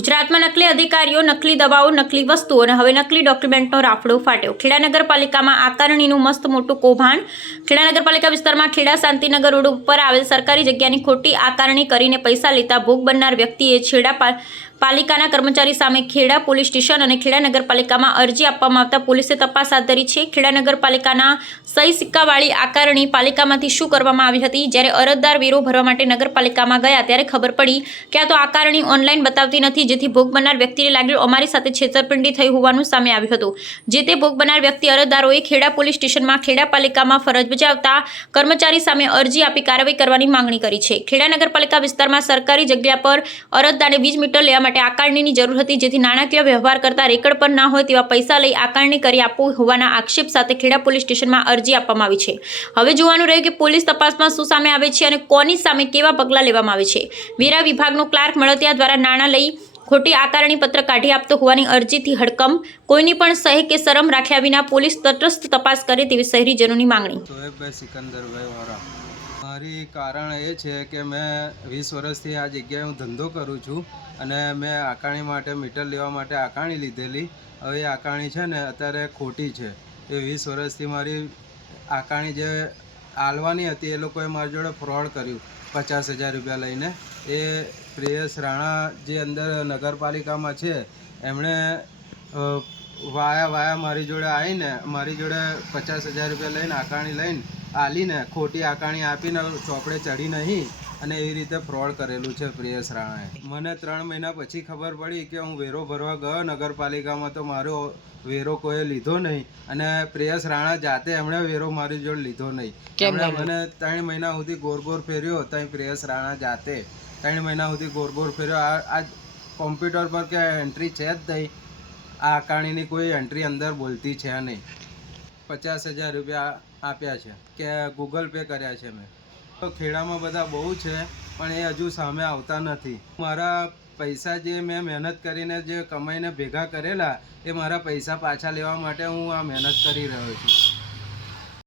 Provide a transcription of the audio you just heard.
ગુજરાતમાં નકલી અધિકારીઓ, નકલી દવાઓ, નકલી વસ્તુઓ અને હવે નકલી ડોક્યુમેન્ટનો રાફડો ફાટ્યો. ખેડા નગરપાલિકામાં આકારણીનું મસ્ત મોટું કૌભાંડ. ખેડા નગરપાલિકા વિસ્તારમાં ખેડા શાંતિનગર રોડ ઉપર આવેલ સરકારી જગ્યાની ખોટી આકારણી કરીને પૈસા લેતા ભોગ બનનાર વ્યક્તિએ છેડા પાલિકાના કર્મચારી સામે ખેડા પોલીસ સ્ટેશન અને ખેડા નગરપાલિકામાં અરજી આપવામાં આવતા પોલીસે તપાસ હાથ ધરી છે. ખેડા નગરપાલિકાના સહી સિક્કાવાળી આકારણી પાલિકામાંથી શું કરવામાં આવી હતી? જ્યારે અરજદાર વેરો ભરવા માટે નગરપાલિકામાં ગયા ત્યારે ખબર પડી કે આ તો આકારણી ઓનલાઈન બતાવતી નથી, જેથી ભોગ બનનાર વ્યક્તિને લાગ્યું અમારી સાથે છેતરપિંડી થઈ હોવાનું સામે આવ્યું હતું. જે તે ભોગ બનનાર વ્યક્તિ અરજદારોએ ખેડા પોલીસ સ્ટેશનમાં ખેડા પાલિકામાં ફરજ બજાવતા કર્મચારી સામે અરજી આપી કાર્યવાહી કરવાની માંગણી કરી છે. ખેડા નગરપાલિકા વિસ્તારમાં સરકારી જગ્યા પર અરજદારને વીજ મીટર લેવા માટે આકારણીની જરૂર હતી. જેથી નાણાકીય વ્યવહાર કરતા રેકર્ડ પર ના હોય તેવા પૈસા લઈ આકારણી કરી આપવું હોવાના આક્ષેપ સાથે ખેડા પોલીસ સ્ટેશનમાં અરજી આપવામાં આવી છે. હવે જોવાનું રહ્યું કે પોલીસ તપાસમાં શું સામે આવે છે અને કોની સામે કેવા પગલાં લેવામાં આવે છે. વેરા વિભાગનો ક્લાર્ક મળતિયા દ્વારા નાણાં લઈ ખોટી આકારણી પત્ર કાઢી આપતો હોવાની અરજીથી હડકમ કોઈની પણ સહે કે શરમ રાખ્યા વિના પોલીસ તટસ્થ તપાસ કરે તેવી શહેરીજનોની માંગણી. મારી કારણ એ છે કે મેં વીસ વર્ષથી આ જગ્યાએ હું ધંધો કરું છું અને મેં આકારણી માટે મીટર લેવા માટે આકારણી લીધેલી. હવે એ આકારણી છે ને અત્યારે ખોટી છે. એ વીસ વર્ષથી મારી આકારણી જે આલવાની હતી એ લોકોએ મારી જોડે ફ્રોડ કર્યું પચાસ હજાર રૂપિયા લઈને. એ પ્રિયસ રાણા જે અંદર નગરપાલિકામાં છે, એમણે વાયા વાયા મારી જોડે આવીને મારી જોડે પચાસ હજાર રૂપિયા લઈને આકારણી લઈને આલીને ખોટી આકારણી આપીને ચોપડે ચડી નહીં અને એવી રીતે ફ્રોડ કરેલું છે પ્રિયેશ રાણાએ. મને ત્રણ મહિના પછી ખબર પડી કે હું વેરો ભરવા ગયો નગરપાલિકામાં તો મારો વેરો કોઈએ લીધો નહીં અને પ્રિયેશ રાણા જાતે એમણે વેરો મારી જોડે લીધો નહીં. એમણે મને ત્રણ મહિના સુધી ગોર ગોર ફેર્યો ત્યાં પ્રિયેશ રાણા જાતે ત્રણ મહિના સુધી ગોર ગોર ફેર્યો. આ આ કોમ્પ્યુટર પર કે એન્ટ્રી છે જ નહીં. આ આકારણીની કોઈ એન્ટ્રી અંદર બોલતી છે નહીં. પચાસ હજાર રૂપિયા આપ્યા છે, કે ગૂગલ પે કર્યા છે મેં. તો ખેડામાં બધા બહુ છે, પણ એ હજુ સામે આવતા નથી. મારા પૈસા જે મેં મહેનત કરીને જે કમાઈને ભેગા કરેલા, એ મારા પૈસા પાછા લેવા માટે હું આ મહેનત કરી રહ્યો છું.